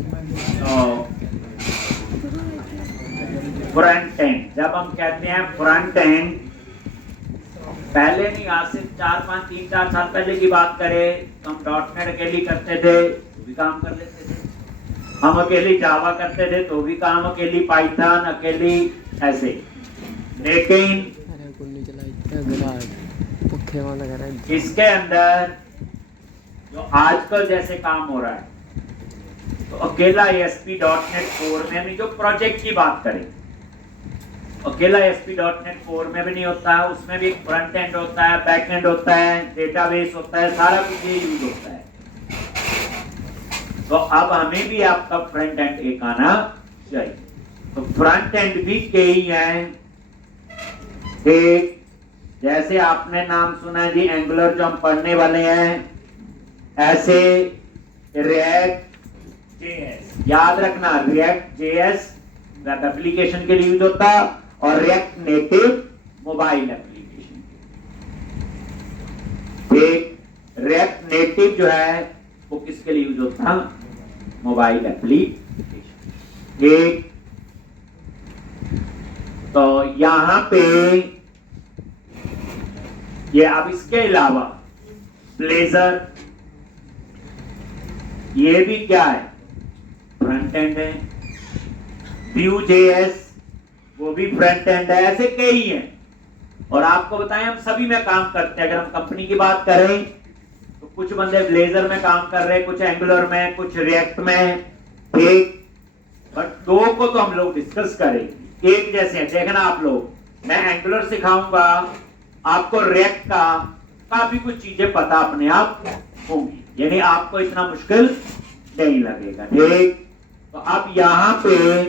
तो front end, जब हम कहते हैं फ्रंट एंड, पहले नहीं, आज से 4-5-3-4 साल पहले की बात करें तो हम डॉटनेट अकेली करते थे तो भी काम कर लेते थे, हम अकेली जावा करते थे तो भी काम अकेली, पाइथन अकेली, ऐसे। लेकिन इसके अंदर जो आजकल जैसे काम हो रहा है, तो अकेला ASP.NET कोर में भी, जो प्रोजेक्ट की बात करें, अकेला ASP.NEट कोर में भी नहीं होता है, उसमें भी फ्रंट एंड होता है, बैक एंड होता है, डेटाबेस होता है, सारा कुछ ये यूज होता है। तो अब हमें भी आपका फ्रंट एंड एक आना चाहिए। तो फ्रंट एंड भी कई हैं, एक जैसे आपने नाम सुना है जी एंगुलर, जो हम पढ़ने वाले हैं, ऐसे रिएक्ट JS, याद रखना रिएक्ट JS वेब एप्लीकेशन के लिए यूज होता है, और रिएक्ट नेटिव मोबाइल एप्लीकेशन। एक रिएक्ट नेटिव जो है वो किसके लिए यूज होता है? Mobile application. एक तो यहां पे ये, अब इसके अलावा ब्लेजर, ये भी क्या है? फ्रंट एंड है। Vue.js वो भी फ्रंट एंड है। ऐसे कई हैं, और आपको बताएं हम सभी में काम करते हैं। अगर हम कंपनी की बात करें तो कुछ बंदे ब्लेजर में काम कर रहे हैं, कुछ एंगुलर में, कुछ रिएक्ट में, ठीक। बट दो को तो हम लोग डिस्कस करेंगे, एक जैसे हैं। देखना आप लोग, मैं एंगुलर सिखाऊंगा, आपको रिएक्ट का काफी कुछ चीजें पता अपने आप होंगी, यानी आपको इतना मुश्किल नहीं लगेगा, ठीक। तो अब यहां पे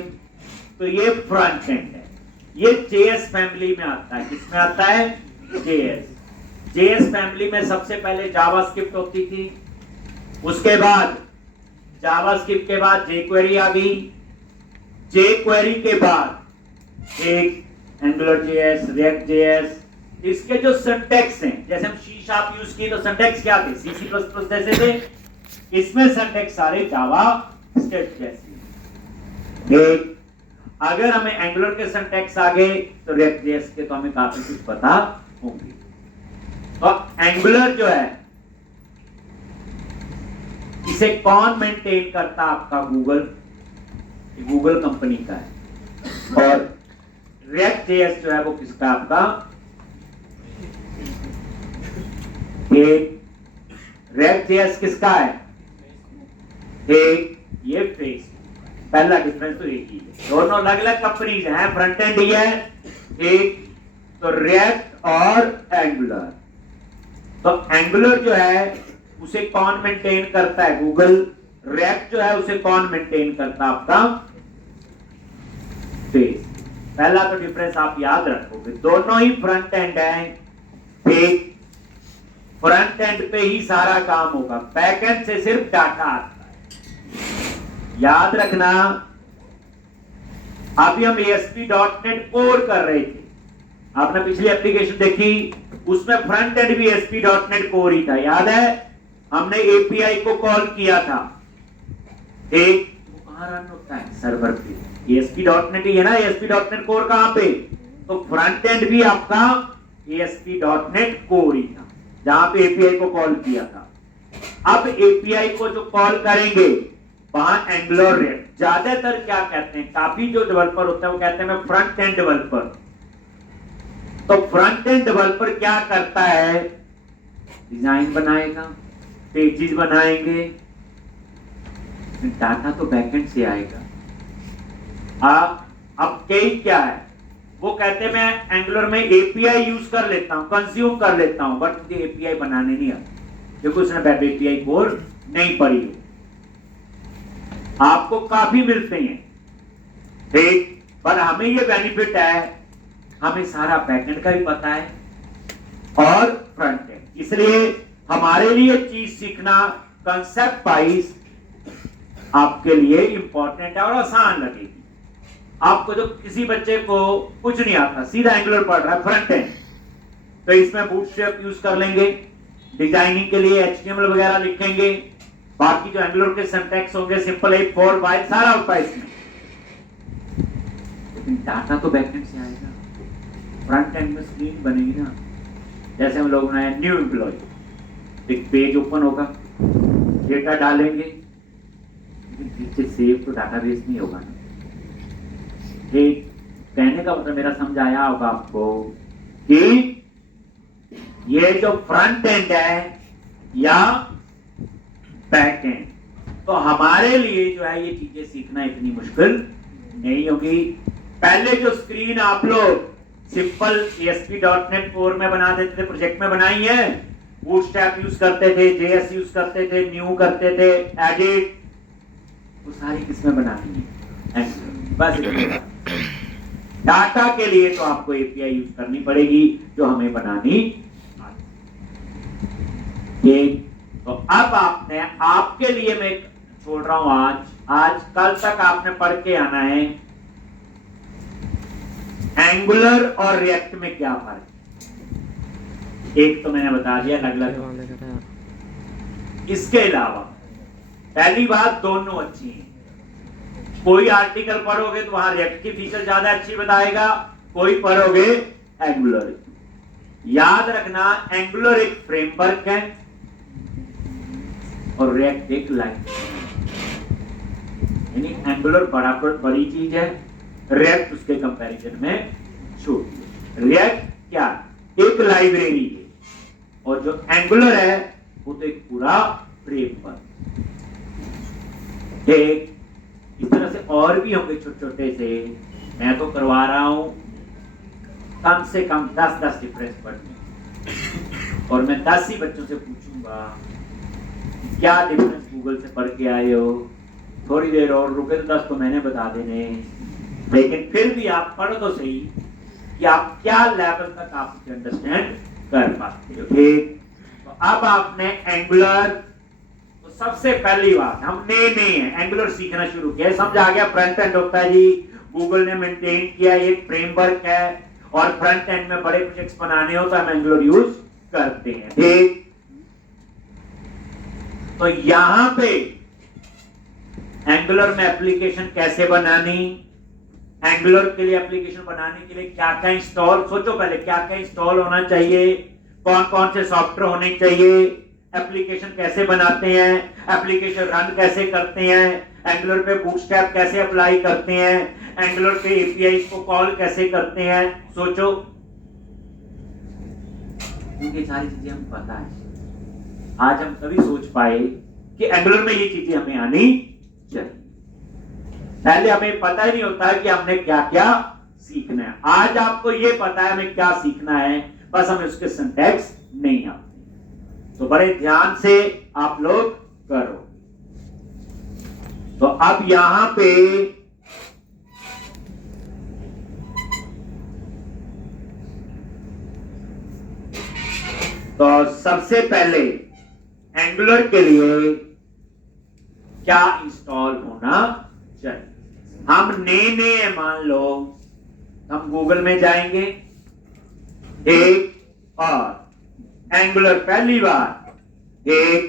तो ये फ्रंट एंड है, ये JS फैमिली में आता है। किसमें आता है? JS फैमिली में सबसे पहले जावास्क्रिप्ट होती थी, उसके बाद जावास्क्रिप्ट के बाद jQuery आ गई, jQuery के बाद एक एंगुलर JS, रिएक्ट JS। इसके जो सिंटैक्स हैं, जैसे हम C# यूज किए तो सिंटैक्स क्या थे? C++ जैसे थे। इसमें सिंटैक्स सारे जावा स्क्रिप्ट जैसे। अगर हमें एंगुलर के सिंटैक्स आ गए तो रिएक्ट JS के तो हमें काफी कुछ पता होंगे। तो एंगुलर जो है, इसे कौन मेंटेन करता? आपका गूगल कंपनी का है। और रिएक्ट JS जो है वो किसका? आपका रिएक्ट JS किसका है? ये फेस। पहला डिफरेंस तो एक ही है, दोनों अलग अलग कंपनीज हैं, फ्रंट एंड ही है, एक तो रिएक्ट और एंगुलर। तो एंगुलर जो है उसे कौन मेंटेन करता है? गूगल। रिएक्ट जो है उसे कौन मेंटेन करता है? आपका फेस। पहला तो डिफरेंस आप याद रखोगे, दोनों ही फ्रंट एंड है, एक फ्रंट एंड पे ही सारा काम होगा, बैक एंड से सिर्फ डाटा आता है। याद रखना, अभी हम ASP.NET कोर कर रहे थे, आपने पिछली एप्लीकेशन देखी, उसमें फ्रंट एंड भी ASP.NET कोर ही था, याद है? हमने API को कॉल किया था, एक वो कहां रन होता है? सर्वर पे। ASP.NET ही है ना, ASP.NET कोर कहां पे? तो फ्रंट एंड भी आपका ASP.NET कोर ही था, जहां पे API को कॉल किया था। अब API को जो कॉल करेंगे वहां एंगुलर रिएक्ट, ज्यादातर क्या कहते हैं, काफी जो डेवलपर होता है वो कहते हैं मैं फ्रंट एंड डेवलपर। तो फ्रंट एंड डेवलपर क्या करता है? डिजाइन बनाएगा, पेजेस बनाएंगे, डाटा तो बैकएंड से आएगा। अब कई क्या है, वो कहते हैं मैं एंगुलर में API यूज कर लेता हूं, कंज्यूम कर लेता हूं, बट मुझे API बनाने नहीं आता, क्योंकि उसने वेब API कोर नहीं पढ़ी है। आपको काफी मिलते हैं, ठीक, पर हमें ये बेनिफिट है, हमें सारा बैकएंड का भी पता है और फ्रंट एंड, इसलिए हमारे लिए चीज सीखना कंसेप्ट वाइज आपके लिए इंपॉर्टेंट है और आसान लगेगी। आपको जो किसी बच्चे को कुछ नहीं आता, सीधा एंगुलर पढ़ रहा है, फ्रंट एंड, तो इसमें बूटस्ट्रैप यूज कर लेंगे, डिजाइनिंग के लिए HTML वगैरह लिखेंगे, बाकी जो एंगुलर के सिंटैक्स होंगे सिंपल 8 4 वाइल सारा होता है इसमें, लेकिन डाटा तो बैकएंड से आएगा, फ्रंट एंड में स्क्रीन बनेगी ना। जैसे हम लोग बनाए न्यू एम्प्लॉय, एक पेज ओपन होगा, डेटा डालेंगे, लेकिन पीछे सेव तो डाटाबेस नहीं होगा ना। एक कहने का मतलब मेरा समझ आया होगा आपको कि ये जो फ्रंट एंड है या बैक एंड, तो हमारे लिए जो है ये चीजें सीखना इतनी मुश्किल नहीं होगी। पहले जो स्क्रीन आप लोग सिंपल ASP.NET Core में बना देते थे, प्रोजेक्ट में बनाई है, बूटस्ट्रैप यूज करते थे, JS यूज करते थे, न्यू करते थे, एडिट, वो सारी किसमें बनानी है? बस डाटा के लिए तो आपको API यूज करनी पड़ेगी जो हमें बनानी। तो अब आपने, आपके लिए मैं छोड़ रहा हूं, आज कल तक आपने पढ़ के आना है एंगुलर और रिएक्ट में क्या फर्क है। एक तो मैंने बता दिया अलग-अलग। इसके अलावा पहली बात, दोनों अच्छी हैं। कोई आर्टिकल पढ़ोगे तो वहां रिएक्ट की फीचर ज्यादा अच्छी बताएगा, कोई पढ़ोगे एंगुलर। याद रखना, एंगुलर एक फ्रेमवर्क है और रिएक्ट एक लाइब्रेरी, यानी एंगुलर बड़ी चीज है, रिएक्ट उसके कंपैरिजन में छोटी। रिएक्ट क्या, एक लाइब्रेरी है, और जो एंगुलर है वो तो एक पूरा फ्रेमवर्क। इस तरह से और भी होंगे छोटे छोटे से, मैं तो करवा रहा हूं कम से कम 10 डिफरेंस पढ़ने, और मैं 10 ही बच्चों से पूछूंगा क्या डिफरेंस गूगल से पढ़ के आए हो। थोड़ी देर और रुके तो 10 तो मैंने बता देने, लेकिन फिर भी आप पढ़ो तो सही कि आप क्या लेवल तक आप उसे अंडरस्टैंड कर पाते हो। ठीक, तो अब आपने एंगुलर, तो सबसे पहली बात, हमने एंगुलर सीखना शुरू किया, समझ आ गया फ्रंट एंड होता है जी, गूगल ने मेंटेन किया, एक फ्रेमवर्क है, और फ्रंट एंड में बड़े प्रोजेक्ट्स बनाने हो तो हम एंगुलर यूज करते हैं। ठीक, तो यहां पे एंगुलर में एप्लीकेशन कैसे बनानी, एंगुलर के लिए एप्लीकेशन बनाने के लिए क्या क्या इंस्टॉल, सोचो पहले क्या क्या इंस्टॉल होना चाहिए, कौन कौन से सॉफ्टवेयर होने चाहिए, एप्लीकेशन कैसे बनाते हैं, एप्लीकेशन रन कैसे करते हैं, एंगुलर पे बूटस्ट्रैप कैसे अप्लाई करते हैं, एंगुलर पे एपीआई को कॉल कैसे करते हैं। सोचो, क्योंकि सारी चीजें हमें पता है, आज हम तभी सोच पाए कि एंगुलर में ये चीजें हमें आनी चाहिए। पहले हमें पता ही नहीं होता कि हमने क्या क्या सीखना है। आज आपको ये पता है हमें क्या सीखना है, बस हमें उसके सिंटैक्स नहीं आते, तो बड़े ध्यान से आप लोग करो। तो अब यहां पे तो सबसे पहले एंगुलर के लिए क्या इंस्टॉल होना चाहिए। हम ने मान लो हम गूगल में जाएंगे, एक, और एंगुलर पहली बार एक,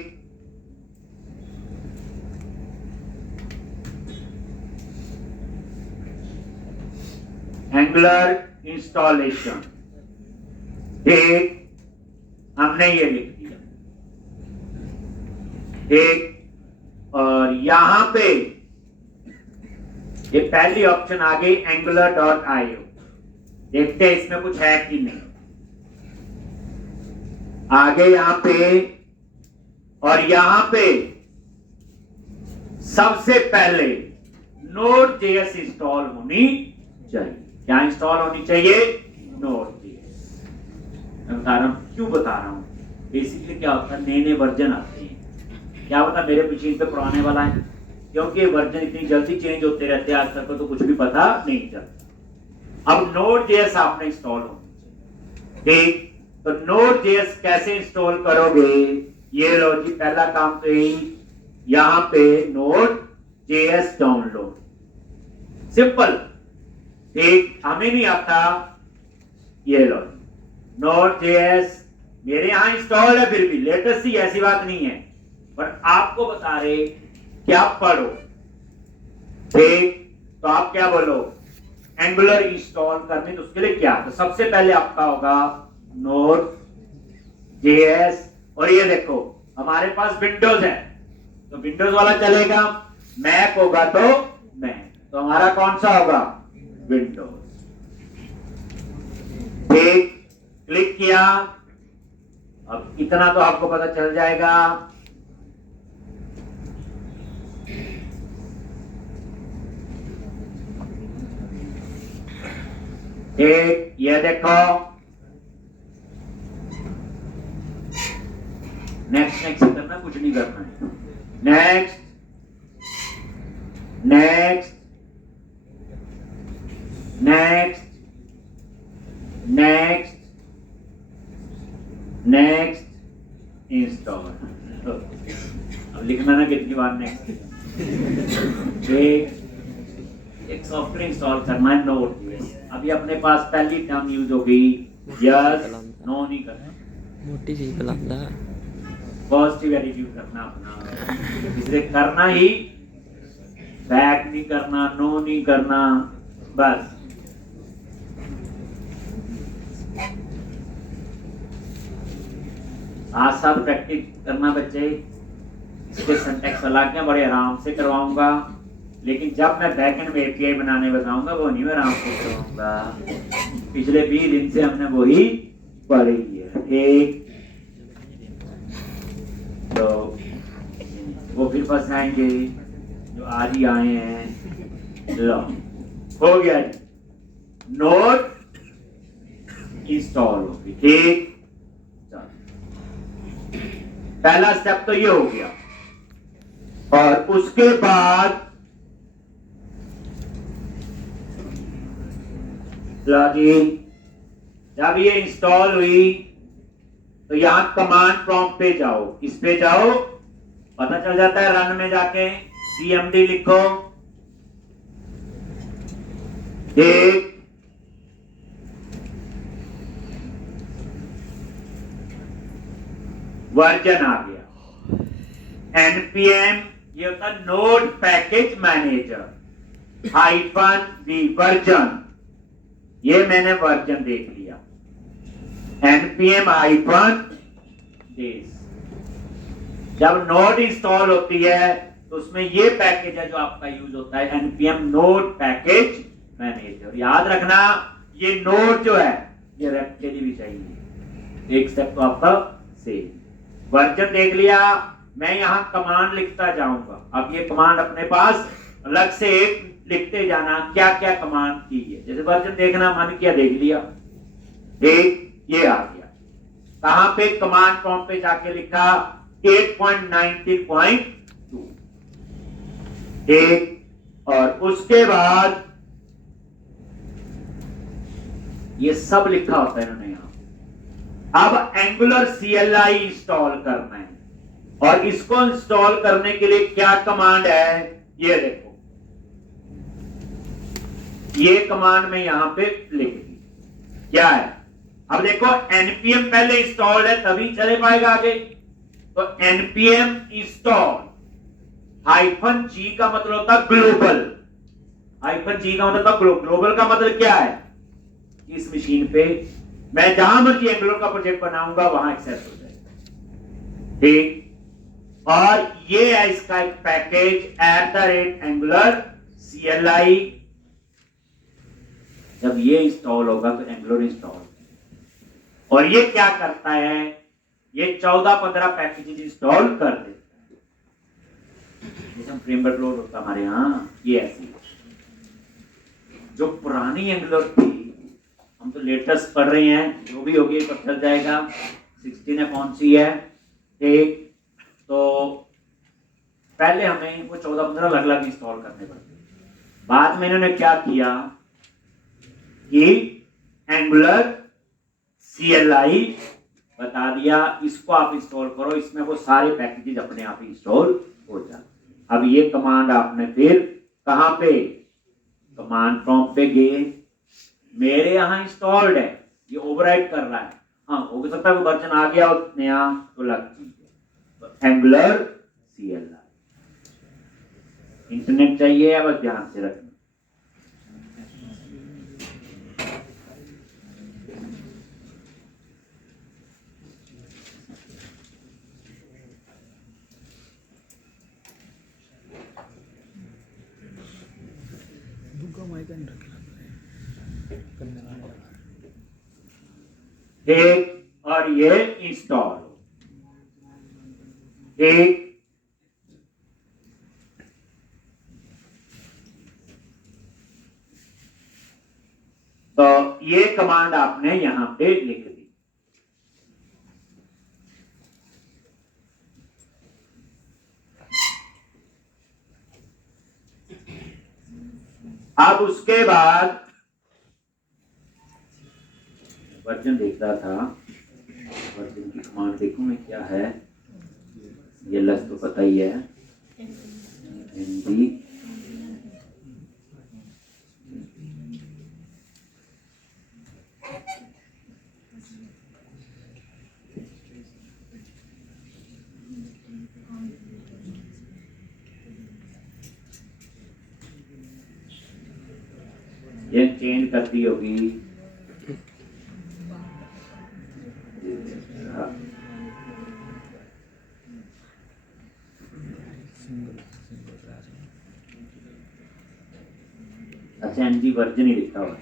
एंगुलर इंस्टॉलेशन, एक, हमने ये लिख दिया, एक, और यहां पे ये पहली ऑप्शन आ गई angular.io। देखते हैं इसमें कुछ है कि नहीं, आगे यहां पे, और यहां पे सबसे पहले Node.js इंस्टॉल होनी चाहिए। क्या इंस्टॉल होनी चाहिए? Node.js। मैं बता रहा हूं, क्यों बता रहा हूं, बेसिकली क्या होता है, नए वर्जन आते हैं, क्या पता मेरे मशीन पे पुराने वाला है, क्योंकि वर्जन इतनी जल्दी चेंज होते रहते हैं, आज तक तो कुछ भी पता नहीं चलता। अब Node.js आपने इंस्टॉल होना चाहिए। ठीक, तो Node.js कैसे इंस्टॉल करोगे, ये लो जी, पहला काम तो यही, यहां पे Node.js डाउनलोड, सिंपल। ठीक, हमें नहीं आता, ये लो Node.js मेरे यहां इंस्टॉल है, फिर भी लेटेस्ट ही, ऐसी बात नहीं है, पर आपको बता रहे कि आप पढ़ो, ठीक? तो आप क्या बोलो, एंगुलर इंस्टॉल करने, तो उसके लिए क्या, तो सबसे पहले आपका होगा नोड जेएस। और ये देखो हमारे पास विंडोज है तो विंडोज वाला चलेगा, मैक होगा तो मैक, तो हमारा कौन सा होगा, विंडोज। ठीक, क्लिक किया, अब इतना तो आपको पता चल जाएगा। ठीक, ये देखो, नेक्स्ट नेक्स्ट करना, कुछ नहीं करना है, next next next next next install. अब लिखना ना कितनी बार नेक्स्ट। एक सॉफ्टवेयर इंस्टॉल करना है, नोट। अभी अपने पास पहली टर्म यूज हो गई, यस नो नहीं करना, मोटी सी बुलांदा पॉजिटिव एटीट्यूड रखना अपना, इसे करना ही, बैक नहीं करना, नो नहीं करना, बस। साथ साथ प्रैक्टिस करना बच्चे। इसके सिंटैक्स अलग है, बड़े आराम से करवाऊंगा, लेकिन जब मैं बैकएंड में एपीआई बनाने बताऊंगा वो नहीं मैं आराम से करवाऊंगा। पिछले 20 दिन से हमने वही पढ़ी है, ठीक? तो वो फिर फंस जाएंगे जो आज ही आए हैं। लो, हो गया जी, नोट इंस्टॉल होगी, ठीक? पहला स्टेप तो ये हो गया, और उसके बाद लॉगिन, जब ये इंस्टॉल हुई तो यहां कमांड प्रॉम्प्ट पे जाओ, इस पे जाओ, पता चल जाता है, रन में जाके cmd लिखो, एक वर्जन आ गया, npm, ये होता है node package manager -v version, ये मैंने वर्जन देख लिया, npm -this। जब नोड इंस्टॉल होती है तो उसमें ये पैकेज है जो आपका यूज होता है, npm नोड पैकेज मैनेजर। याद रखना, ये नोड जो है ये रेप के लिए भी चाहिए, एक स्टेप तो आपका सेम। वर्जन देख लिया, मैं यहां कमांड लिखता जाऊंगा। अब ये कमांड अपने पास अलग से एक लिखते जाना, क्या क्या कमांड की है, जैसे वर्जन देखना मन किया देख लिया, एक ये आ गया। कहां पे, कमांड प्रॉम्प्ट पे जाके लिखा 8.19.2, ठीक? और उसके बाद ये सब लिखा होता है इन्होंने यहां। अब एंगुलर CLI इंस्टॉल करना है, और इसको इंस्टॉल करने के लिए क्या कमांड है, ये देखो, ये कमांड में यहां पे लिख दी, क्या है? अब देखो npm पहले इंस्टॉल्ड है तभी चले पाएगा आगे, तो npm इंस्टॉल -g का मतलब होता है ग्लोबल, -g का मतलब ग्लोबल का मतलब क्या है, इस मशीन पे मैं जहां मर्जी एंगुलर का प्रोजेक्ट बनाऊंगा वहां एक्सेस हो जाएगा, ठीक? और ये है इसका एक पैकेज @angular CLI। जब ये इंस्टॉल होगा तो एंगुलर इंस्टॉल, और ये क्या करता है, ये 14-15 पैकेजेस इंस्टॉल कर देता है। जैसे फ्रेमवर्क लोड होता है हमारे यहाँ, ये ऐसी जो पुरानी एंगुलर थी, हम तो लेटेस्ट पढ़ रहे हैं, जो भी होगी तो चल जाएगा, 16 है कौन सी है, ठीक? तो पहले हमें वो 14-15 अलग अलग इंस्टॉल करने पड़ते। बाद में इन्होंने क्या किया कि एंगुलर CLI बता दिया, इसको आप इंस्टॉल करो, इसमें वो सारे पैकेजेस अपने आप इंस्टॉल हो जाते। अब ये कमांड आपने फिर कहां पे, कमांड प्रॉम्प्ट पे गए, मेरे यहां इंस्टॉल्ड है, ये ओवरराइट कर रहा है, हाँ हो सकता है वो वर्जन आ गया और नया तो लग चीज है, एंगुलर CLI। इंटरनेट चाहिए या बस ध्यान से रखना। एक और ये इंस्टॉल एक तो ये कमांड आपने यहां पे लिख दी। अब उसके बाद वर्जन देख रहा था, वर्जन की कमांड देखूं मैं क्या है। ये लस तो पता ही है, हिंदी ये चेंज कर दी होगी। अच्छा एनजी वर्जन ही लिखा हुआ,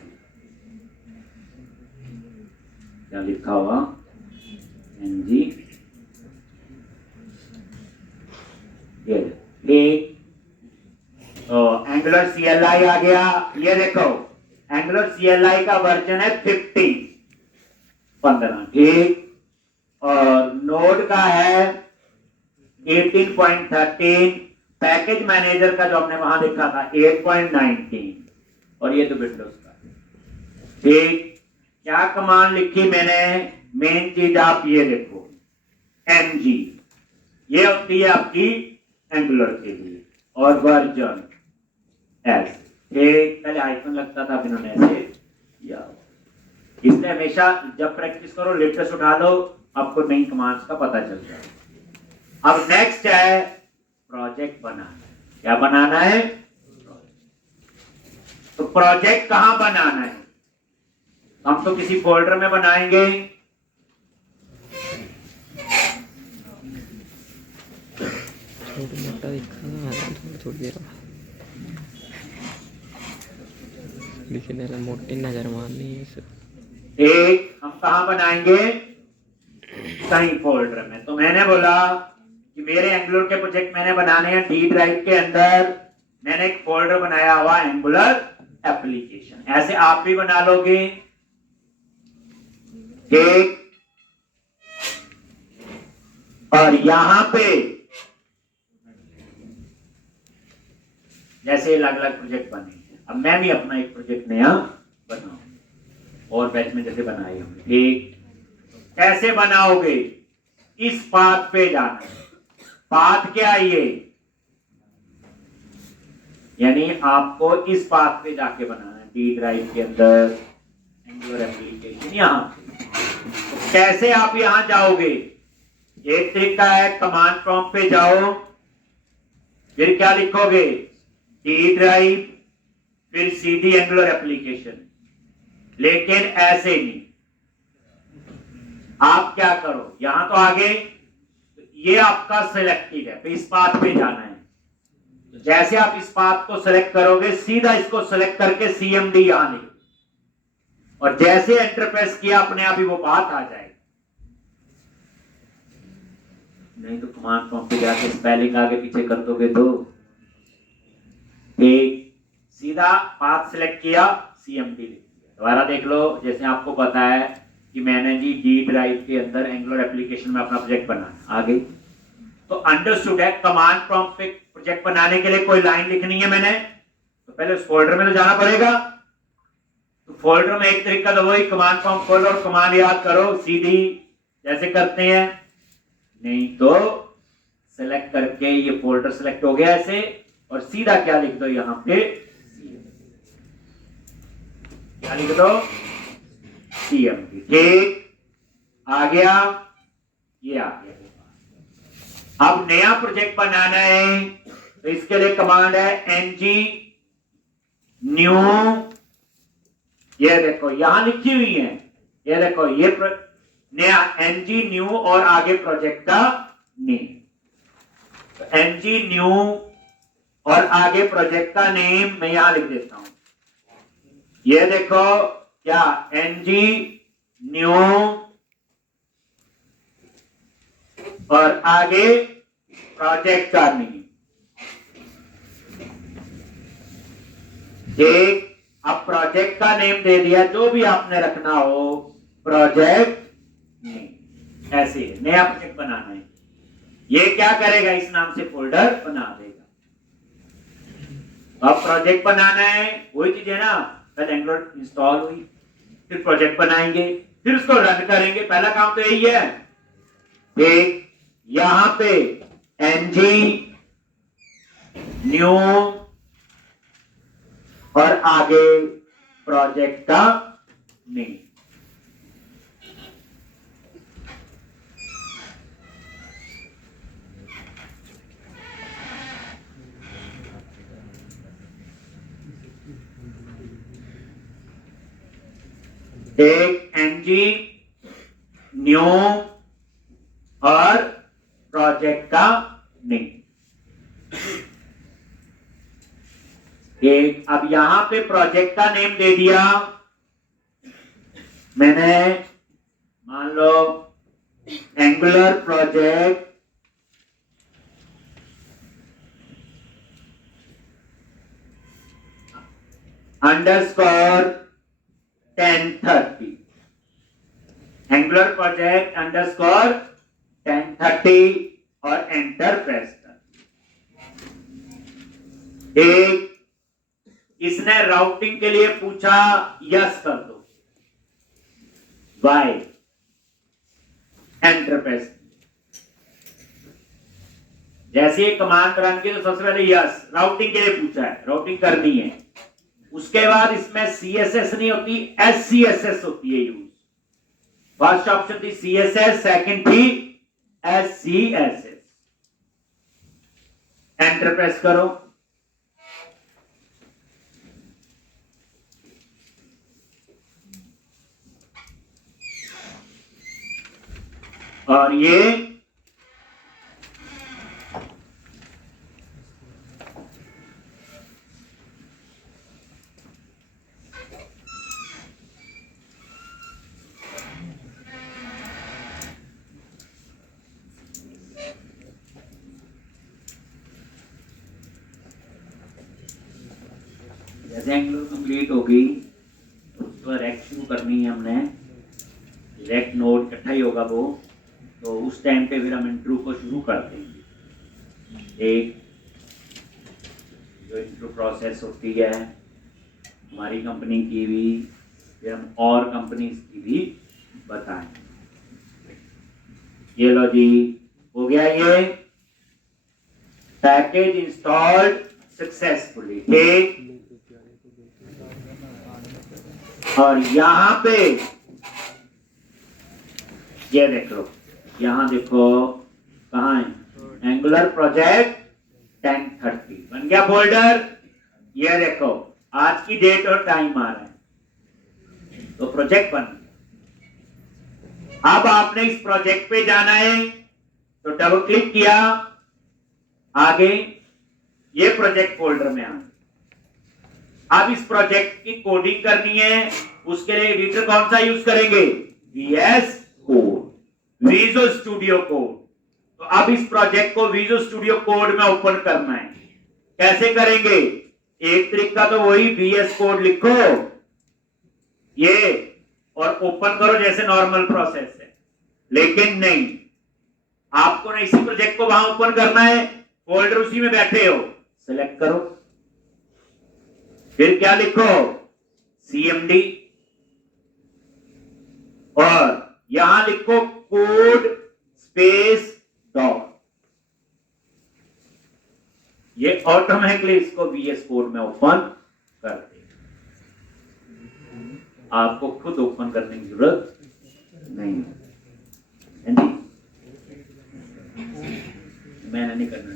क्या लिखा हुआ एनजी। एक तो एंगुलर CLI आ गया। ये देखो एंगुलर CLI का वर्जन है 15 ठीक, और नोड का है 18.13। पैकेज मैनेजर का जो हमने वहां देखा था 8.19, और ये तो विंडोज का ठीक। क्या कमांड लिखी मैंने, मेन चीज आप ये देखो mg, ये होती है आपकी एंगुलर के लिए, और वर्जन एस एक पहले आइकन लगता था, अब इन्होंने ऐसे किया। इसलिए हमेशा जब प्रैक्टिस करो लेटेस्ट उठा लो, आपको नई कमांड्स का पता चल जाए। अब नेक्स्ट है प्रोजेक्ट बनाना। क्या बनाना है, तो प्रोजेक्ट कहां बनाना है, हम तो किसी फोल्डर में बनाएंगे। थोड़ा मोटा दिखा थोड़ी देर लेकिन मोटी नजर मारनी है इसे। एक हम कहां बनाएंगे, कहीं फोल्डर में। तो मैंने बोला कि मेरे एंगुलर के प्रोजेक्ट मैंने बनाने हैं डी ड्राइव के अंदर। मैंने एक फोल्डर बनाया हुआ एंगुलर एप्लीकेशन, ऐसे आप भी बना लोगे। एक और यहां पे जैसे अलग अलग प्रोजेक्ट बने, अब मैं भी अपना एक प्रोजेक्ट नया बनाऊंगा और बैच में जैसे बनाए होंगे। एक कैसे बनाओगे, इस पाथ पे जाना है। पाथ क्या ये, यानी आपको इस पाथ पे जाके बनाना है डी ड्राइव के अंदर एंगुलर एप्लीकेशन। यहां तो कैसे आप यहां जाओगे, एक तरीका है कमांड प्रॉम्प्ट पे जाओ, फिर क्या लिखोगे डी ड्राइव, फिर सीधी एंगुलर एप्लीकेशन। लेकिन ऐसे नहीं, आप क्या करो, यहां तो आगे ये आपका सिलेक्टेड है, तो इस पाथ पे जाना है। जैसे आप इस पाथ को सिलेक्ट करोगे, सीधा इसको सिलेक्ट करके CMD यहां लिखो, और जैसे एंटर प्रेस किया अपने आप ही वो पाथ आ जाएगा। नहीं तो कमांड प्रॉम्प्ट पे जाके स्पेलिंग आगे पीछे कर दोगे तो एक सीधा पाथ सिलेक्ट किया CMD लिख दिया। दोबारा देख लो, जैसे आपको पता है कि मैंने जी डी ड्राइव के अंदर एंगुलर एप्लीकेशन में अपना प्रोजेक्ट बनाना आगे, तो अंडरस्टूड है। कमांड प्रॉम्प्ट पे प्रोजेक्ट बनाने के लिए कोई लाइन लिखनी है मैंने, तो पहले उस फोल्डर में तो जाना पड़ेगा। तो फोल्डर में एक तरीका तो वही कमांड प्रॉम्प्ट खोलो और कमांड याद करो सीधी जैसे करते हैं। नहीं तो सेलेक्ट करके ये फोल्डर सेलेक्ट हो गया ऐसे, और सीधा क्या लिख दो यहां पे, क्या लिख दो CMD। ठीक आ गया, ये आ गया। अब नया प्रोजेक्ट बनाना है तो इसके लिए कमांड है ng न्यू, ये देखो यहां लिखी हुई है, ये देखो ये नया ng न्यू और आगे प्रोजेक्ट का नेम, तो ng न्यू और आगे प्रोजेक्ट का नेम मैं यहां लिख देता हूं। ये देखो क्या ng न्यू और आगे प्रोजेक्ट का नेम। एक अब प्रोजेक्ट का नेम दे दिया, जो भी आपने रखना हो प्रोजेक्ट नेम, ऐसे नया प्रोजेक्ट बनाना है। ये क्या करेगा, इस नाम से फोल्डर बना देगा। अब प्रोजेक्ट बनाना है, वही चीज है ना, पहले एंड्रॉइड इंस्टॉल हुई, फिर प्रोजेक्ट बनाएंगे, फिर उसको रन करेंगे। पहला काम तो यही है। एक यहां पे ng न्यू और आगे प्रोजेक्ट का नेम। एक ng न्यू और प्रोजेक्ट का नेम। एक अब यहां पे प्रोजेक्ट का नेम दे दिया मैंने, मान लो angular project underscore 1030, angular project underscore 1030 और एंटर प्रेस कर। एक इसने राउटिंग के लिए पूछा, यस कर दो, वाई, एंटर प्रेस। जैसे ये कमांड रन की तो सबसे पहले यस, राउटिंग के लिए पूछा है, राउटिंग करनी है। उसके बाद इसमें CSS नहीं होती, SCSS होती है यूज। फर्स्ट ऑप्शन थी CSS, सेकंड थी SCSS। एंटर प्रेस करो। और ये जैसे एंगुलर कंप्लीट हो गई, उस पर रेक्ट शुरू करनी है हमने। रेक्ट नोड इकट्ठा ही होगा वो, तो उस टाइम पे फिर हम इंट्रो को शुरू कर देंगे। एक जो इंट्रो प्रोसेस होती है हमारी कंपनी की भी, फिर हम और कंपनीज की भी बताएंगे। ये लो जी, हो गया ये पैकेज इंस्टॉल्ड सक्सेसफुली। ठीक, और यहां पे ये देख लो, यहां देखो कहां है, एंगुलर प्रोजेक्ट 1030 बन गया फोल्डर। ये देखो आज की डेट और टाइम आ रहा है, तो प्रोजेक्ट बन गया। अब आपने इस प्रोजेक्ट पे जाना है तो डबल क्लिक किया, आगे ये प्रोजेक्ट फोल्डर में आ। अब इस प्रोजेक्ट की कोडिंग करनी है, उसके लिए एडिटर कौन सा यूज करेंगे, VS code, visual studio code. तो अब इस प्रोजेक्ट को विजुअल स्टूडियो कोड में ओपन करना है। कैसे करेंगे, एक तरीका तो वही VS कोड लिखो ये और ओपन करो जैसे नॉर्मल प्रोसेस है, लेकिन नहीं, आपको ना इसी प्रोजेक्ट को वहां ओपन करना है, फोल्डर उसी में बैठे हो, सेलेक्ट करो, फिर क्या लिखो CMD और यहां लिखो कोड स्पेस डॉट। ये ऑटोमेटिकली इसको VS कोड में ओपन कर देगा, आपको खुद ओपन करने की जरूरत नहीं है। मैंने नहीं करना।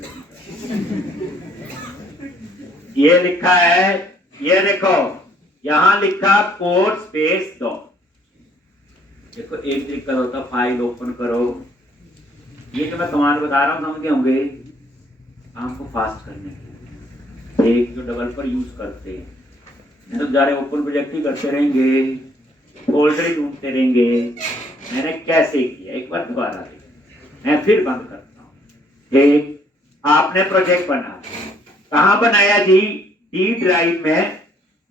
ये लिखा है, ये देखो यहां लिखा कोड स्पेस डॉट। देखो एक तरीका होता फाइल ओपन करो, ये जो मैं कमांड बता रहा हूं समझ होंगे आपको फास्ट करने के लिए, एक जो डेवलपर यूज करते हैं, नहीं तो जारे ओपन प्रोजेक्ट ही करते रहेंगे, फोल्डर ही ढूंढते रहेंगे। मैंने कैसे किया एक बार दोबारा देखिए, मैं फिर बंद करता हूं। एक आपने प्रोजेक्ट बना, कहां बनाया जी? डी ड्राइव में,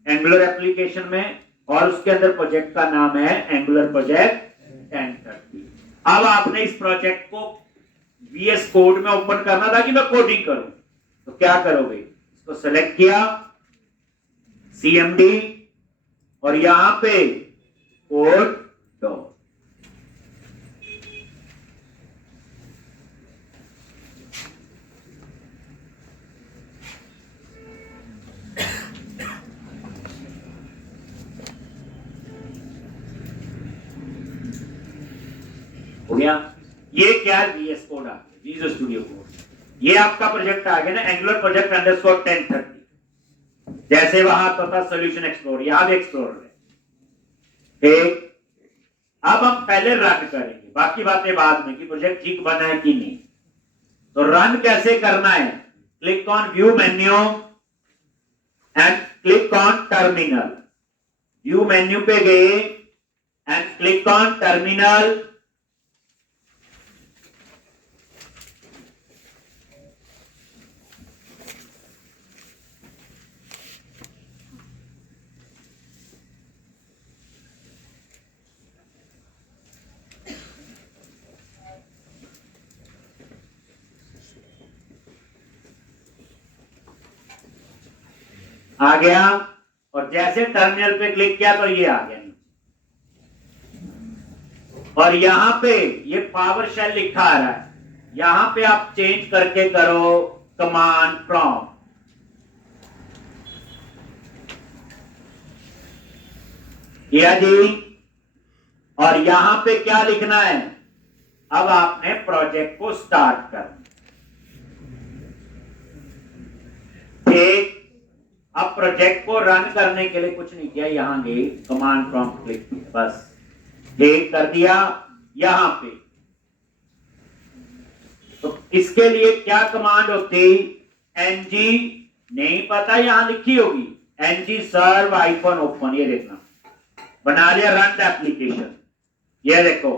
एंगुलर एप्लीकेशन में, और उसके अंदर प्रोजेक्ट का नाम है एंगुलर प्रोजेक्ट 1030। अब आपने इस प्रोजेक्ट को VS कोड में ओपन करना था कि मैं कोडिंग करूं, तो क्या करोगे? इसको सेलेक्ट किया, CMD, और यहां पे कोड डॉट। हो गया। ये क्या है? VS कोड आ गया, विजुअल स्टूडियो कोड। ये आपका प्रोजेक्ट आ गया ना, एंगुलर प्रोजेक्ट अंडरस्कोर 1030। जैसे वहां तो था सोल्यूशन एक्सप्लोर, यहां भी एक्सप्लोर है। ठीक, अब हम पहले रन करेंगे, बाकी बातें बाद में कि प्रोजेक्ट ठीक बना है कि नहीं। तो रन कैसे करना है? Click on view menu and click on terminal. View menu पे गए एंड क्लिक ऑन टर्मिनल। आ गया, और जैसे टर्मिनल पे क्लिक किया तो ये आ गया, और यहां पे ये पावर शेल लिखा आ रहा है, यहां पे आप चेंज करके करो कमांड प्रॉम्प्ट। किया जी, और यहां पे क्या लिखना है? अब आपने प्रोजेक्ट को स्टार्ट करना। ठीक, अब प्रोजेक्ट को रन करने के लिए कुछ नहीं किया, यहां गए कमांड प्रॉम्प्ट क्लिक किया, बस ठीक कर दिया। यहां पे तो इसके लिए क्या कमांड होती? ng, नहीं पता, यहां लिखी होगी ng सर्व आइकन ओपन। ये देखना, बना लिया रन एप्लीकेशन। ये देखो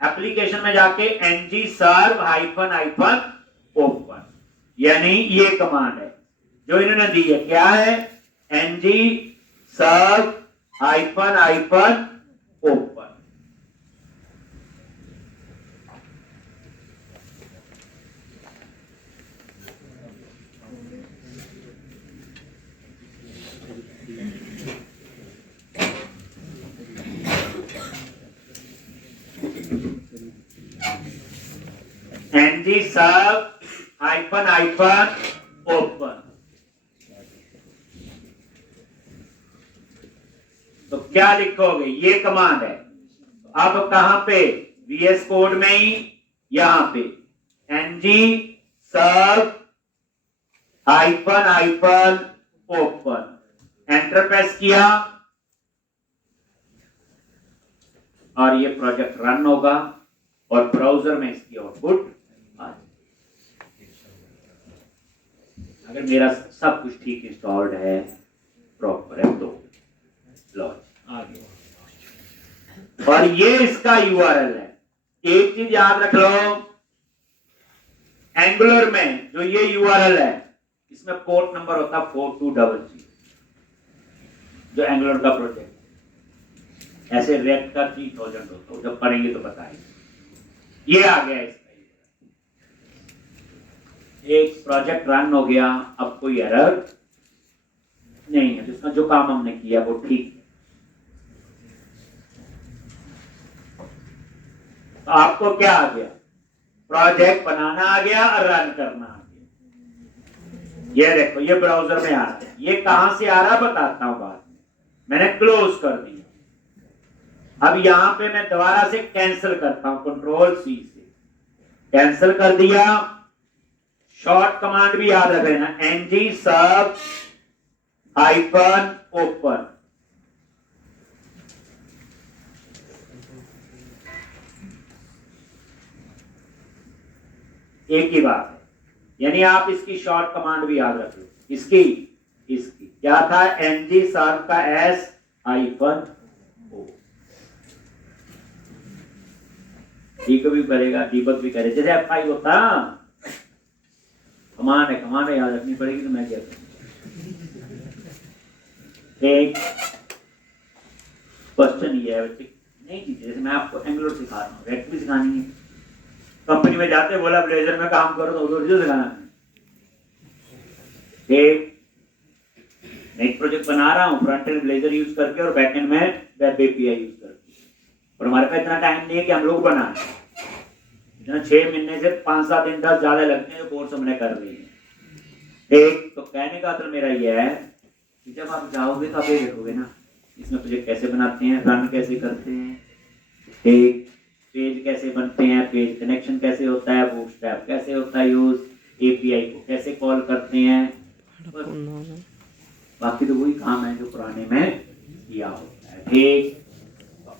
एप्लीकेशन में जाके ng सर्व आइकन ओपन, यानी ये कमांड है जो इन्होंने दी है। क्या है? ng सर्व आइकन ओपन। ng सर्व आइकन ओपन। तो क्या लिखोगे? ये कमांड है। अब कहां पे? VS कोड में ही, यहां पे ng सर्व आइकन ओपन, एंटर प्रेस किया, और ये प्रोजेक्ट रन होगा और ब्राउजर में इसकी आउटपुट आ जाएगी। अगर मेरा सब कुछ ठीक इंस्टॉल्ड है, प्रॉपर है, तो आगे। और ये इसका URL है। एक चीज याद रख लो, एंगुलर में जो ये URL है, इसमें पोर्ट नंबर होता 4200, जो एंगुलर का प्रोजेक्ट। ऐसे रिएक्ट का 3000 होता है, जब पढ़ेंगे तो बताएंगे। ये आ गया इसका। एक प्रोजेक्ट रन हो गया, अब कोई एरर नहीं है, जिसमें जो काम हमने किया वो ठीक है। तो आपको क्या आ गया? प्रोजेक्ट बनाना आ गया और रन करना आ गया। ये देखो, ये ब्राउजर में आ रहा है। ये कहां से आ रहा बताता हूं बाद में। मैंने क्लोज कर दिया। अब यहां पे मैं दोबारा से कैंसिल करता हूं, Ctrl+C से कैंसिल कर दिया। शॉर्ट कमांड भी याद रख लेना, ng सब हाइफन ओपन। एक ही बात है, यानी आप इसकी शॉर्ट कमांड भी याद रख लो। इसकी क्या था, ng सर्व का s हाइफन ओ। ठीक भी करेगा, दीपक भी करे, जैसे F5 होता कमांड है याद रखनी पड़ेगी। तो मैं क्या करूं, एक क्वेश्चन ये है बच्चे, नहीं चीजें जैसे मैं आपको एंगुलर सिखा रहा हूँ, रेक्ट भी सिखानी है। कंपनी में जाते बोला ब्लेजर में काम करो तो उधर जो सिखाना है। एक नेट प्रोजेक्ट बना रहा हूँ फ्रंट एंड ब्लेजर यूज करके और बैक एंड में वेब एपीआई यूज करके, और हमारे पास इतना टाइम नहीं है कि हम लोग बनाएं। इतना 6 महीने से 5-7 दिन 10 ज्यादा लगते हैं जो कोर्स हमने कर रही है। एक तो कहने का मतलब मेरा यह है कि जब आप जाओगे तो आप ये देखोगे ना इसमें प्रोजेक्ट कैसे बनाते हैं, रन कैसे करते हैं, एक पेज कैसे बनते हैं, पेज कनेक्शन कैसे होता है, बूटस्ट्रैप कैसे होता है यूज, एपीआई को कैसे कॉल करते हैं, बाकी तो वही काम है जो पुराने में किया होता है। ठीक,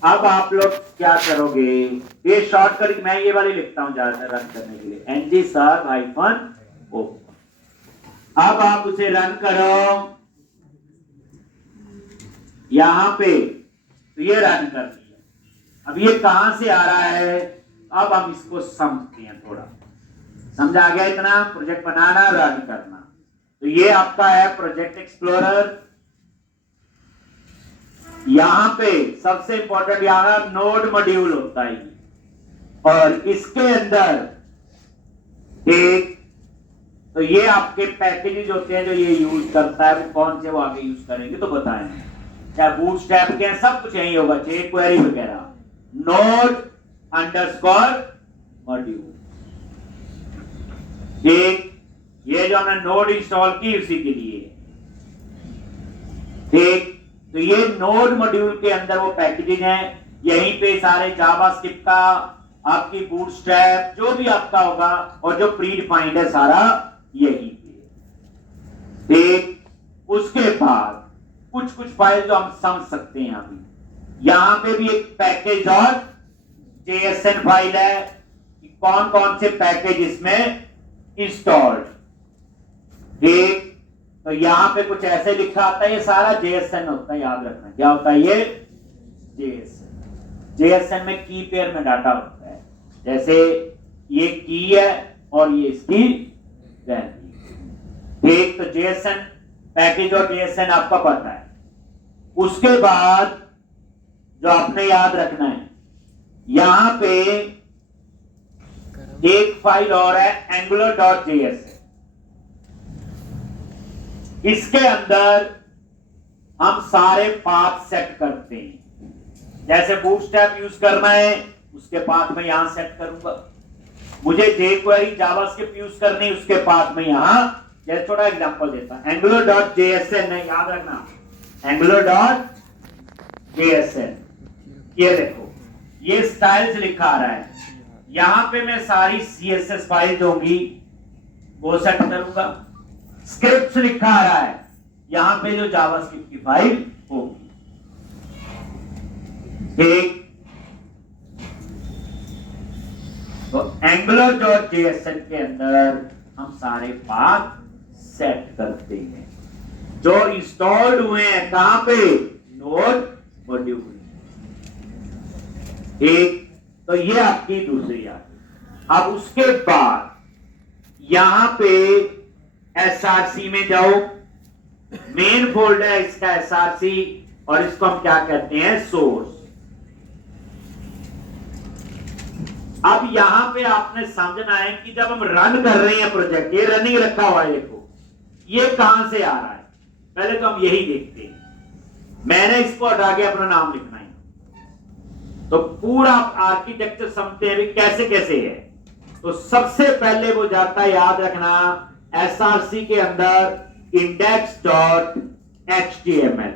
अब आप लोग क्या करोगे, ये शॉर्टकट मैं ये वाली लिखता हूं ज्यादातर रन करने के लिए, ng सर्व हाइफन ओपन। अब आप उसे रन करो यहां पे, तो ये रन कर दिया। अब ये कहां से आ रहा है, अब हम इसको समझते हैं, थोड़ा समझ आ गया इतना, प्रोजेक्ट बनाना रन करना। तो ये आपका है प्रोजेक्ट एक्सप्लोरर। यहां पे सबसे इंपॉर्टेंट यहां नोड मॉड्यूल होता है, और इसके अंदर एक तो ये आपके पैकेजेस होते हैं जो ये यूज करता है, वो कौन से वो आगे यूज करेंगे तो बताएं, चाहे बूटस्ट्रैप के हैं, सब कुछ यही होगा, jQuery वगैरह, नोड अंडरस्कोर मॉड्यूल। ठीक, ये जो हमने नोड इंस्टॉल की उसी के लिए। ठीक, तो ये नोड मॉड्यूल के अंदर वो पैकेजिंग है, यहीं पे सारे जावास्क्रिप्ट का, आपकी बूटस्ट्रैप जो भी आपका होगा और जो प्री डिफाइंड है सारा यहीं पे। ठीक, उसके बाद कुछ फाइल जो हम समझ सकते हैं अभी, यहां पे भी एक पैकेज और JSN फाइल है कि कौन कौन से पैकेज इसमें इंस्टॉल्ड। ठीक, तो यहां पे कुछ ऐसे लिखा आता है, ये सारा JSN होता है, याद रखना क्या होता है ये JSN में की पेयर में डाटा होता है, जैसे ये की है और ये इसकी वैल्यू। ठीक, तो JSN पैकेज और JSN आपका पता है। उसके बाद जो आपने याद रखना है, यहां पे एक फाइल और है angular.js, इसके अंदर हम सारे पाथ सेट करते हैं। जैसे बूटस्ट्रैप यूज करना है उसके पाथ में यहां सेट करूंगा, मुझे jQuery जावास्क्रिप्ट यूज करनी है उसके पाथ में यहां, जैसे छोटा एग्जांपल देता हूं, angular.jsn है, याद रखना angular.jsn। ये देखो ये स्टाइल्स लिखा आ रहा है, यहां पे मैं सारी CSS फाइल दूंगी वो सेट करूंगा, स्क्रिप्ट लिखा आ रहा है, यहां पे जो जावास्क्रिप्ट की फाइल होगी। ठीक, तो angular.jsn के अंदर हम सारे पाथ सेट करते हैं जो इंस्टॉल्ड हुए हैं, कहां पे, नोड मॉड्यूल। ठीक, तो ये आपकी दूसरी आ गई। अब उसके बाद यहां पे SRC में जाओ, मेन फोल्डर है इसका SRC, और इसको हम क्या कहते हैं, सोर्स। अब यहां पे आपने समझना है कि जब हम रन कर रहे हैं प्रोजेक्ट, ये रनिंग रखा हुआ है, देखो ये कहां से आ रहा है, पहले तो हम यही देखते हैं। मैंने इसको हटा के अपना नाम लिखना है, तो पूरा आर्किटेक्चर समझते हैं भी कैसे कैसे है। तो सबसे पहले वो जाता है, याद रखना, SRC के अंदर index.html।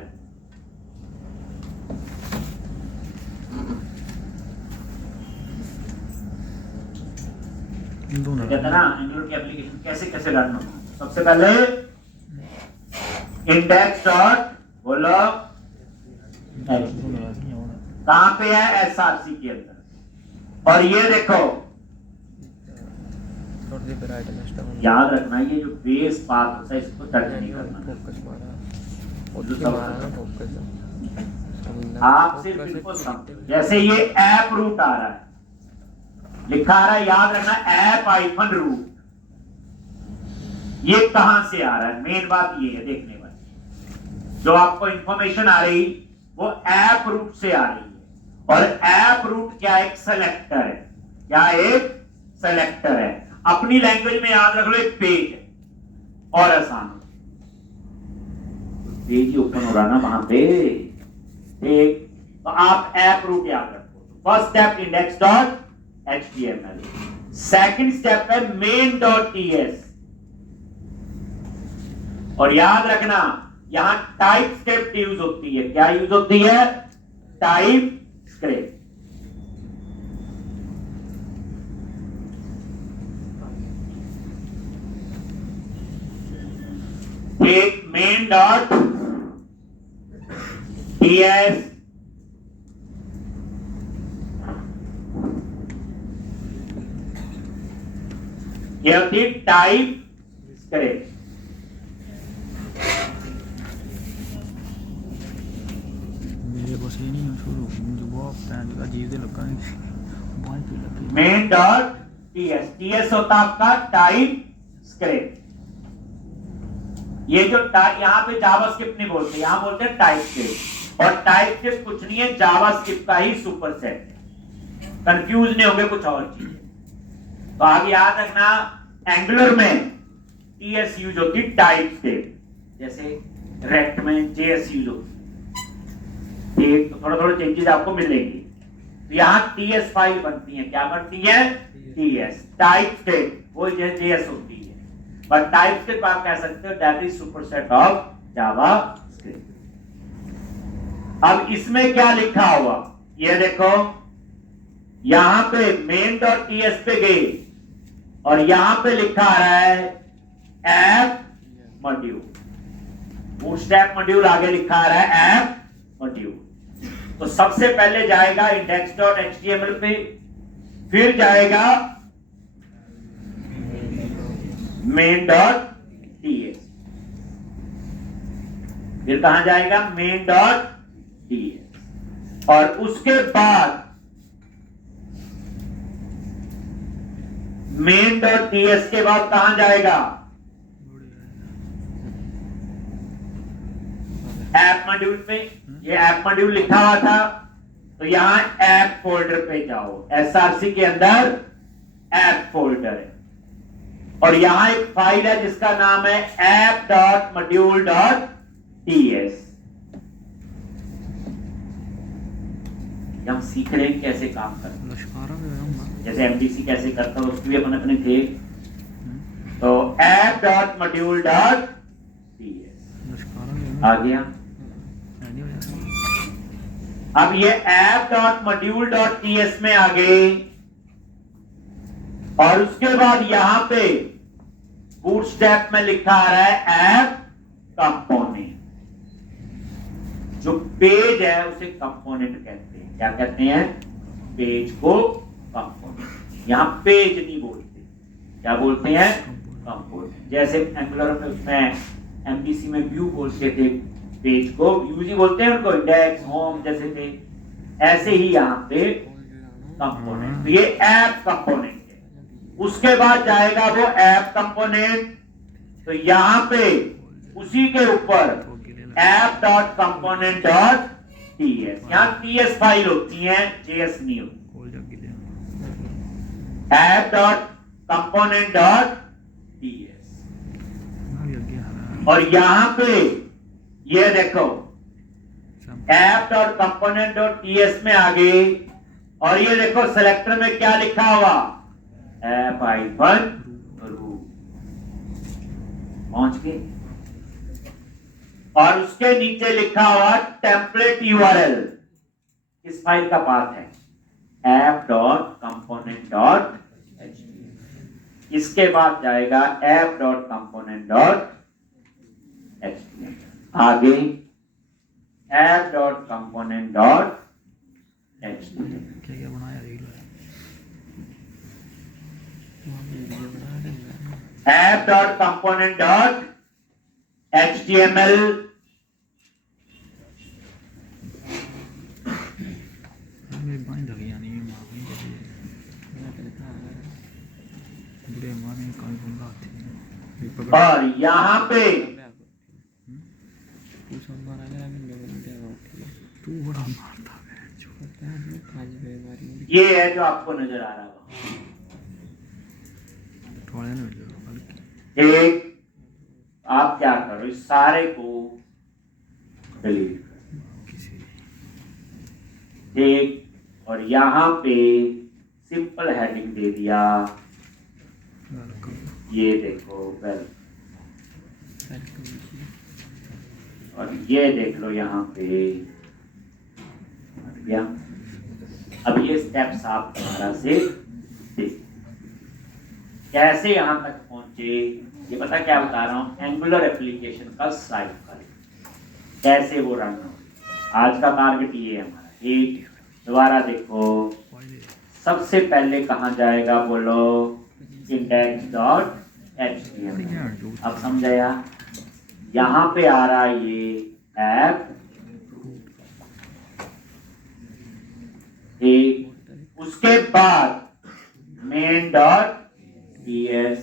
कहते हैं ना एंगुलर की एप्लीकेशन कैसे कैसे रन होता है। सबसे पहले इंडेक्स डॉट बोलो कहां पे है, एसआरसी के अंदर। और ये देखो याद रखना, ये जो बेस पाथ होता है इसको टच नहीं करना। आप सिर्फ इनको समझो। जैसे ये ऐप रूट आ रहा है, लिखा आ रहा है, याद रखना ऐप आइफन रूट, ये कहां से आ रहा है। मेन बात ये है देखने वाली, जो आपको इंफॉर्मेशन आ रही वो ऐप रूट से आ रही है। और ऐप रूट क्या, एक सेलेक्टर है। क्या, एक सेलेक्टर है। अपनी लैंग्वेज में याद रख लो एक पेज है, और आसान पेज ही ओपन हो रहा ना वहां पे। एक तो आप ऐप रूट याद रखो। First step index dot HTML, second step है main.ts। और याद रखना यहां टाइप स्क्रिप्ट यूज होती है। क्या यूज होती है, टाइप स्क्रिप्ट। एक main.ts, ये होती है टाइप स्क्रिप्ट। मेरे बस ये नहीं शुरू मुझे वो टाइम अजीब से लगा बहुत ही लगी। main.ts, ts होता आपका टाइप स्क्रिप्ट। ये जो यहां पे जावास्क्रिप्ट नहीं बोलते, यहां बोलते हैं टाइप स्क्रिप्ट। और टाइप स्क्रिप्ट कुछ नहीं है, जावास्क्रिप्ट का ही सुपरसेट है। कंफ्यूज नहीं होंगे कुछ और चीज। तो आगे याद रखना एंगुलर में टीएस यूज होती है टाइप स्क्रिप्ट, जैसे रेक्ट में जेएस यूज होती है। तो थोड़ा थोड़ा चेंजेस आपको मिलेंगे। तो यहाँ टीएस फाइल बनती है। क्या बनती है, टीएस टाइप स्क्रिप्ट, वो जेएस होती है। बट टाइप स्क्रिप्ट आप कह सकते हो that is superset of JavaScript. अब इसमें क्या लिखा हुआ ये देखो, यहां पे main.ts पे गए और यहां पे लिखा आ रहा है ऐप मॉड्यूल। बूटस्ट्रैप मॉड्यूल आगे लिखा आ रहा है ऐप मॉड्यूल। तो सबसे पहले जाएगा index.html पे, फिर जाएगा main.ts, फिर कहां जाएगा main.ts, और उसके बाद main.ts के बाद कहां जाएगा, ऐप मॉड्यूल में। ये ऐप मॉड्यूल लिखा हुआ था, तो यहां ऐप फोल्डर पे जाओ। एसआरसी के अंदर ऐप फोल्डर है, और यहां एक फाइल है जिसका नाम है app.module.ts। हम सीख रहे हैं कैसे काम करते हैं, जैसे एमडीसी कैसे करता है उसकी भी अपन अपने थे। तो app.module.ts आ गया। अब ये app.module.ts में आ गए, और उसके बाद यहां पे बूटस्ट्रैप में लिखा आ रहा है ऐप कंपोनेंट। जो पेज है उसे कंपोनेंट कहते हैं। क्या कहते हैं, पेज को कंपोनेंट। यहां पेज नहीं बोलते, क्या बोलते हैं, कंपोनेंट। जैसे एंगुलर में उसमें एमडीसी में व्यू बोलते थे, पेज को व्यूज ही बोलते हैं उनको, इंडेक्स होम जैसे थे, ऐसे ही यहां पे कंपोनेंट। तो ये ऐप कंपोनेंट है। उसके बाद जाएगा वो ऐप कंपोनेंट, तो यहां पे उसी के ऊपर app.component.ts, यहां ts फाइल होती है, js नहीं होती। app.component.ts, और यहां पे ये देखो app.component.ts में आ गए, और ये देखो सेलेक्टर में क्या लिखा हुआ, ऐप आइफन रूट। पहुंच गए, और उसके नीचे लिखा हुआ टेम्पलेट यूआरएल। इस फाइल का पाथ है app.component.html। इसके बाद जाएगा app dot component dot HTML, आगे app dot component dot HTML, क्या क्या बनाया देख लो वहाँ पे वीडियो बना देंगे। App dot component dot HTML, मेरी बाइंड लगी नहीं है मां कहीं चली मैं तो दिखा रहा हूँ। बुढ़े मां ने कहीं घूम रहा थी और यहाँ पे तू सोमवार अगर हमें लोगों ने क्या उठी तू बड़ा मारता है छोटा है जो पांच बीमारी ये है जो आपको नजर आ रहा होगा। थोड़े ना मिल बल्कि एक, आप क्या करो, इस सारे को डिलीट किसी करो, एक, और यहाँ पे सिंपल हेडिंग दे दिया, वेलकम ये देखो वेल, वेलकम जी। और ये देख लो यहाँ पे हट गया। अब ये स्टेप्स आप दोबारा से देख कैसे यहाँ तक पहुंचे, ये पता क्या बता रहा हूँ, एंगुलर एप्लीकेशन का साइकिल कैसे वो रन हो। आज का टारगेट ये है हमारा। एक, दोबारा देखो, सबसे पहले कहाँ जाएगा बोलो, इंडेक्स डॉट एचटीएमएल। अब समझाया, यहाँ पे आ रहा है ये ऐप, एक, उसके बाद मेन डॉट ps,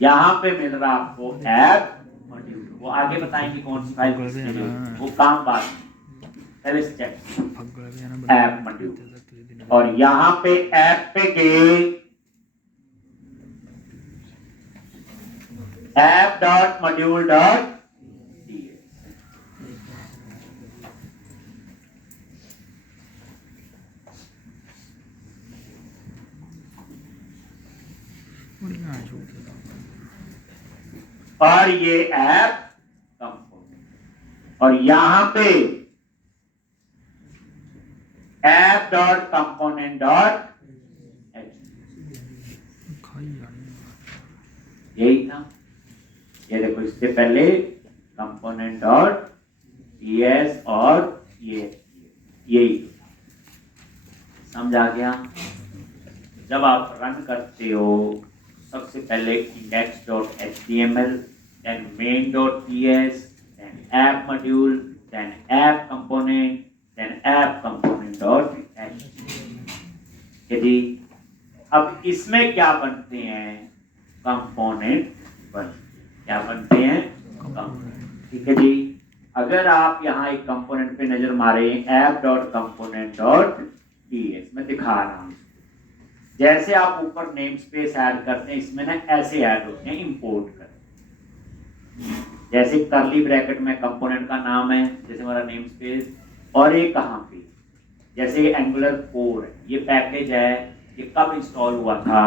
यहाँ पे मिल रहा आपको ऐप मॉड्यूल, वो आगे बताएंगे कौन सी फाइल किसके लिए, वो काम बाद में, पहले स्टेप ऐप मॉड्यूल। और यहाँ पे ऐप पे गए, ऐप डॉट मॉड्यूल डॉट और ये ऐप कंपोनेंट, और यहां पे ऐप डॉट कंपोनेंट डॉट यही था। ये देखो, इससे पहले कंपोनेंट डॉट ps और ये यही समझ आ गया। जब आप रन करते हो, सबसे पहले index.html, then main.ps, then app module, then app component, then app component.html। जी, अब इसमें क्या बनते हैं, कंपोनेंट क्या बनते हैं, कंपोनेंट। ठीक है जी, अगर आप यहाँ एक कंपोनेंट पे नजर मारे, app.component.ps, मैं दिखा रहा हूँ। जैसे आप ऊपर नेम स्पेस ऐड करते हैं, इसमें ना ऐसे ऐड होते हैं, इंपोर्ट कर, जैसे करली ब्रैकेट में कंपोनेंट का नाम है, जैसे हमारा नेम स्पेस, और ये कहाँ पे, जैसे ये एंगुलर कोर है, ये पैकेज है, ये कब इंस्टॉल हुआ था,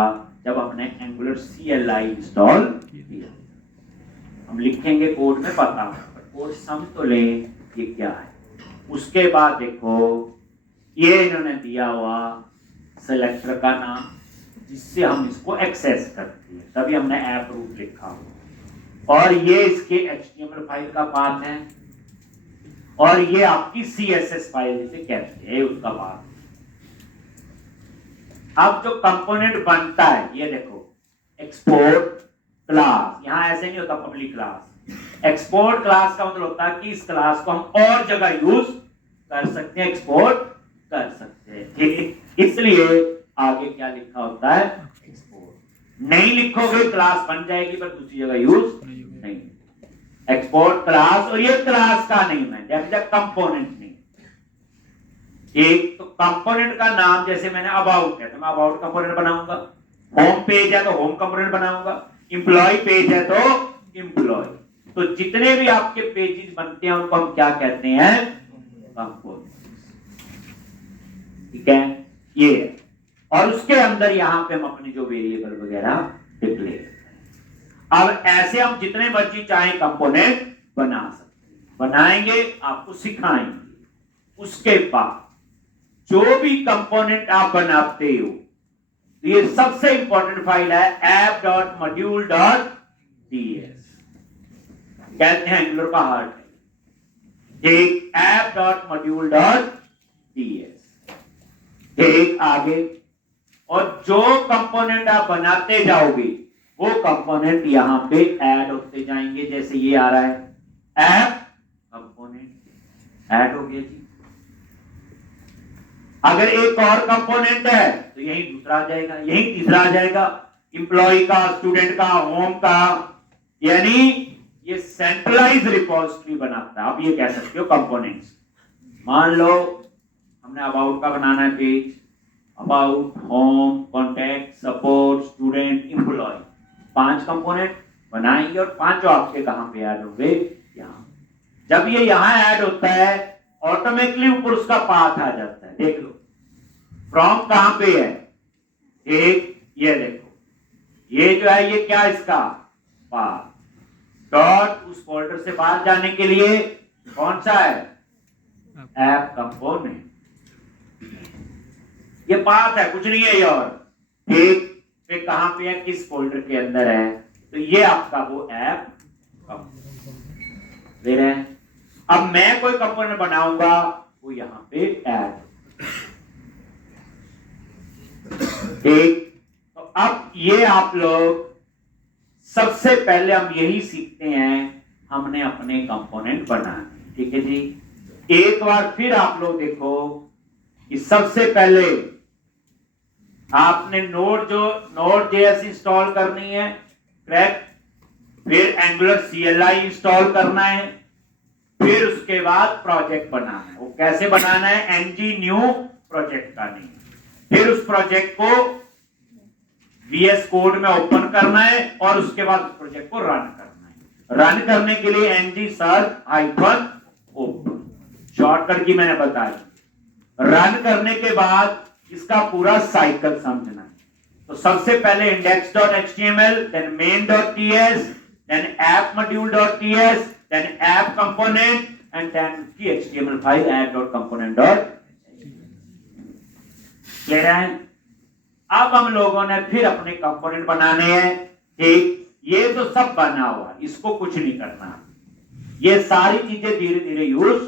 जब हमने एंगुलर CLI इंस्टॉल किया। हम लिखेंगे कोड में पता, कोड समझ तो ले ये क्या है। उसके बाद देखो, ये इन्होंने दिया हुआ सेलेक्टर का नाम, जिससे हम इसको एक्सेस करते हैं, तभी हमने ऐप रूट लिखा हुआ, और ये इसके HTML फाइल का पाथ है, और ये आपकी CSS फाइल जिसे कहते हैं उसका पाथ। अब जो कंपोनेंट बनता है, ये देखो, एक्सपोर्ट क्लास, यहां ऐसे नहीं होता पब्लिक क्लास। एक्सपोर्ट क्लास का मतलब होता है कि इस क्लास को हम और जगह यूज कर सकते हैं, एक्सपोर्ट कर सकते हैं, ठीक। इसलिए आगे क्या लिखा होता है, एक्सपोर्ट। नहीं लिखोगे क्लास बन जाएगी पर दूसरी जगह यूज नहीं। एक्सपोर्ट क्लास, और ये क्लास का नेम है, that is a component name. एक तो कंपोनेंट का नाम, जैसे मैंने अबाउट है तो मैं अबाउट कंपोनेंट बनाऊंगा, होम पेज है तो होम कंपोनेंट बनाऊंगा, एम्प्लॉय पेज है तो एम्प्लॉय। तो जितने भी आपके पेजेस बनते हैं उनको हम क्या कहते हैं, कंपोनेंट, ठीक है, ये है। और उसके अंदर यहां पे हम अपने जो वेरिएबल वगैरह डिक्लेयर, अब ऐसे हम जितने मर्जी चाहे कंपोनेंट बना सकते हैं, बनाएंगे, आपको सिखाएंगे। उसके बाद जो भी कंपोनेंट आप बनाते हो, तो ये सबसे इंपॉर्टेंट फाइल है app.module.ts, कहते हैं एंगुलर का हार्ट है। ठीक, app.module.ts। ठीक, आगे, और जो कंपोनेंट आप बनाते जाओगे वो कंपोनेंट यहां पे ऐड होते जाएंगे। जैसे ये आ रहा है ऐप कंपोनेंट ऐड हो गया जी। अगर एक और कंपोनेंट है तो यही दूसरा आ जाएगा, यही तीसरा आ जाएगा, इंप्लॉय का, स्टूडेंट का, होम का, यानी ये सेंट्रलाइज रिपोजिटरी बनाता है। आप ये कह सकते हो कंपोनेंट्स। मान लो हमने अबाउट का बनाना है page, about, home, contact, support, student, employee, 5 component बनाएंगे और 5 आपके कहां पे ऐड होंगे? यहां। जब ये यहां ऐड होता है ऑटोमेटिकली ऊपर उसका पाथ आ जाता है। देख लो फ्रॉम कहां पे है, एक ये देखो, ये जो है ये क्या इसका पाथ, डॉट उस फोल्डर से बाहर जाने के लिए कौन सा है? App component. ये पाथ है, कुछ नहीं है ये और। ठीक, पे कहां पे है, किस फोल्डर के अंदर है, तो ये आपका वो ऐप कंपोनेंट दे रहे हैं। अब मैं कोई कंपोनेंट बनाऊंगा वो यहां पे ऐड। ठीक, तो अब ये आप लोग सबसे पहले हम यही सीखते हैं, हमने अपने कंपोनेंट बनाने। ठीक है जी। एक बार फिर आप लोग देखो कि सबसे पहले आपने Node.js इंस्टॉल करनी है, करेक्ट, फिर एंगुलर CLI इंस्टॉल करना है, फिर उसके बाद प्रोजेक्ट बनाना है। वो कैसे बनाना है? ng new प्रोजेक्ट का नहीं, फिर उस प्रोजेक्ट को VS कोड में ओपन करना है और उसके बाद उस प्रोजेक्ट को रन करना है। रन करने के लिए ng search -open शॉर्टकट की मैंने बताई। रन करने के बाद इसका पूरा साइकिल समझना है। तो सबसे पहले index.html, then main.ts, then app module.ts, then app component, and then की HTML फाइल app.component.html। क्लियर है? अब हम लोगों ने फिर अपने कंपोनेंट बनाने हैं। ठीक, ये तो सब बना हुआ, इसको कुछ नहीं करना, ये सारी चीजें धीरे धीरे यूज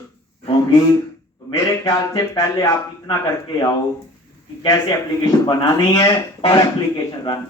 होंगी। तो मेरे ख्याल से पहले आप इतना करके आओ कि कैसे एप्लीकेशन बनानी है और एप्लीकेशन रन